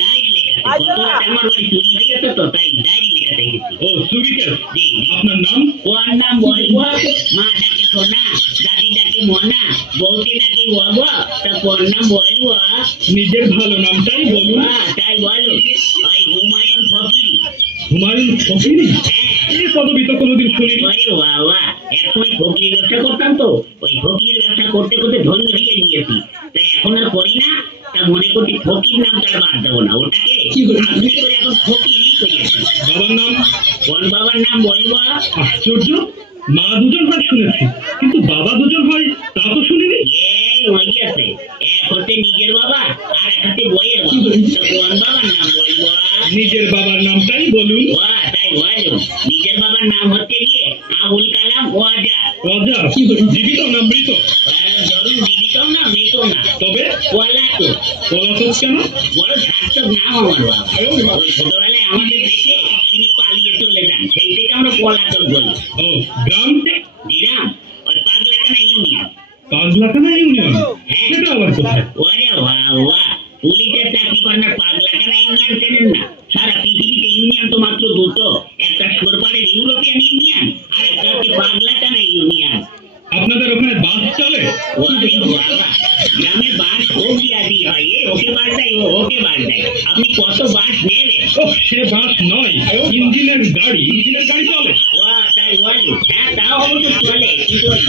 Diary লেখাতে গতরাতে আমার বাড়ি চুরি হয়ে গেছে তো তাই ডায়েরি লেখাতে গেছি। ও চুরি কেস। জি আপনার নাম? ওর নাম বলবো, মা ডাকে সোনা, দাদি ডাকে মনা, বৌদি ডাকে বাব, তা ওর নাম বলবো। নিজের ভালো নামটাই বলুন। তাই বলো ওই হুমায়ুন ফকির। হুমায়ুন ফকির? এই পদবি তো কোনোদিন শুনিনি। আরে বাবা, একসময় ফকির ব্যবসা করতাম তো, ওই ফকির ব্যবসা করতে করতে ধনী হয়ে গিয়েছি, তাই এখন আর করি না। তা মনে করছি ফকির নামটা আর বাদ দেবো না, ওটাকে আপনি করে এখন ফকিরই করিয়েছি। বাবার নাম? কোন বাবার নাম বলবো? আশ্চর্য, মা দুজন হয় শুনেছি, কিন্তু বাবা দুজন হয় তা তো শুনিনি। এই হইয়াছে, এক হচ্ছে নিজের বাবা আর এক হচ্ছে বইয়ের বাবা। তা কোন বাবার নাম বলবো? নিজের বাবার নামটাই বলুন। তাই বলো, নিজের বাবার নাম হচ্ছে গিয়ে আবুল কালাম ওয়াজা। রাজা? জীবিত না মৃত? ধরুন জীবিত না মৃত না, তবে পলাতক। পলাতক কেন? বড় সার্থক নাম আমার বাবা। ওই ছোটবেলায় আমাদের দেখে তিনি পালিয়ে চলে যান, সেই থেকে আমরা পলাতক বলি। ও, গ্রাম? গ্রাম ওই পাগলাকানা ইউনিয়ন। পাগলাখানা ইউনিয়ন? সেটা আবার কোথায়? ওরে বাবা, পুলিশের চাকরি করেন আর পাগলাকানা ইউনিয়ন চেনেন না? সারা পৃথিবীতে ইউনিয়ন তো মাত্র দুটো, একটা সরকারের ইউরোপিয়ান ইউনিয়ন আর একটা হচ্ছে পাগলাকানা ইউনিয়ন। আপনাদের ওখানে বাস চলে? ওরে বাবা, গ্রামে বাস খুব দিয়াদি হয়, এ ওকে বাস দেয়, ও ওকে বাস দেয়। আপনি কত বাস নেবেন? ও, সে বাস নয়, ইঞ্জিনের গাড়ি। ইঞ্জিনের গাড়ি চলে? তাই বলো? হ্যাঁ, তাও অবশ্য চলে, কিন্তু ওই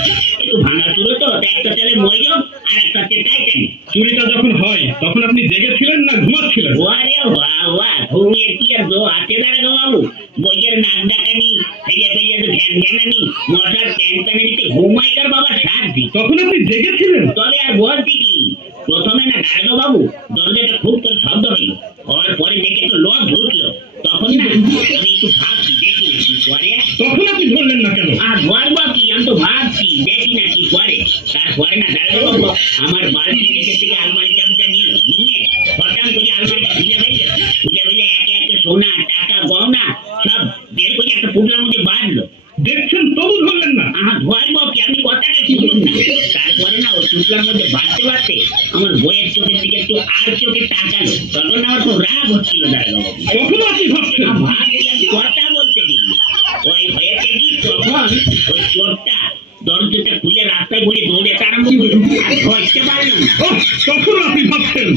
একটু ভাঙাচুরো তো, একটা চলে ময়ূর আর একটা হচ্ছে টাইটানিক। চুরিটা যখন হয় তখন আপনি জেগেছিলেন না ঘুমাচ্ছিলেন? ওরে বাবা, ঘুমিয়ে কি আর দো আছে দাঁড়ানো বাবু? বইয়ের নাক ডাকানি, ফেরিয়া ফেরিয়া তো ঘ্যান ঘ্যানানি, মশার প্যান প্যানানিতে ঘুমাই তার বাবা সাথী। তখন আপনি জেগেছিলেন? তবে আর বলছি কি, প্রথমে না দাঁড়ানো বাবু দরজাটা খুব করে শব্দ হইল, হওয়ার পরে দেখে একটু লজ ঢুকলো, তখন না আমি একটু ভাবছি দেখি না কি করে। তখন আপনি ধরলেন না কেন? আর ধরবো কি, আমি তো ভাবছি দেখি না কি করে। তারপরে না দাঁড়ানো বাবু আমার বাড়ির নিচে থেকে আলমারি চাবিটা নিল, নিয়ে হঠাৎ করে আলমারিটা খুলে ফেললো, খুলে ফেলে একে একে সোনা টাকা গহনা সব বের করে একটা পুটলার মধ্যে বাঁধলো। দেখছেন তবু ধরলেন না? ধরবো কি, আপনি কথাটা শুনুন না। তারপরে না ওই পুটলার মধ্যে বাঁধতে বাঁধতে আমার বইয়ের চোখের দিকে একটু আর চোখে তাকালো, তখন আমার খুব রাগ হচ্ছিল দাঁড়ানো বাবু। তখনও আপনি ভাবছেন? ভাবছি, আমি কথা বলতে দিই। ওই হয়েছে কি, তখন ওই চোরটা দরজাটা খুলে রাস্তায় ঘুরে দৌড়াতে আরম্ভ করলো, আর ধরতে পারলো না। ও, তখনও আপনি ভাবছেন?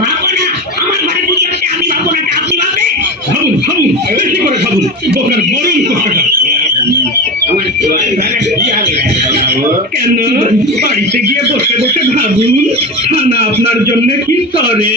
ভাবো না, আমার ঘরে পুজো হচ্ছে, আমি ভাববো না, তা আপনি ভাববে? ভাবুন ভাবুন, বেশি করে ভাবুন, বোকার মরণ কোথাকার। আমার চোরের ধারা কি হবে বাবু? কেন? বাড়িতে গিয়ে বসে বসে ভাবুন, থানা আপনার জন্য কি করে।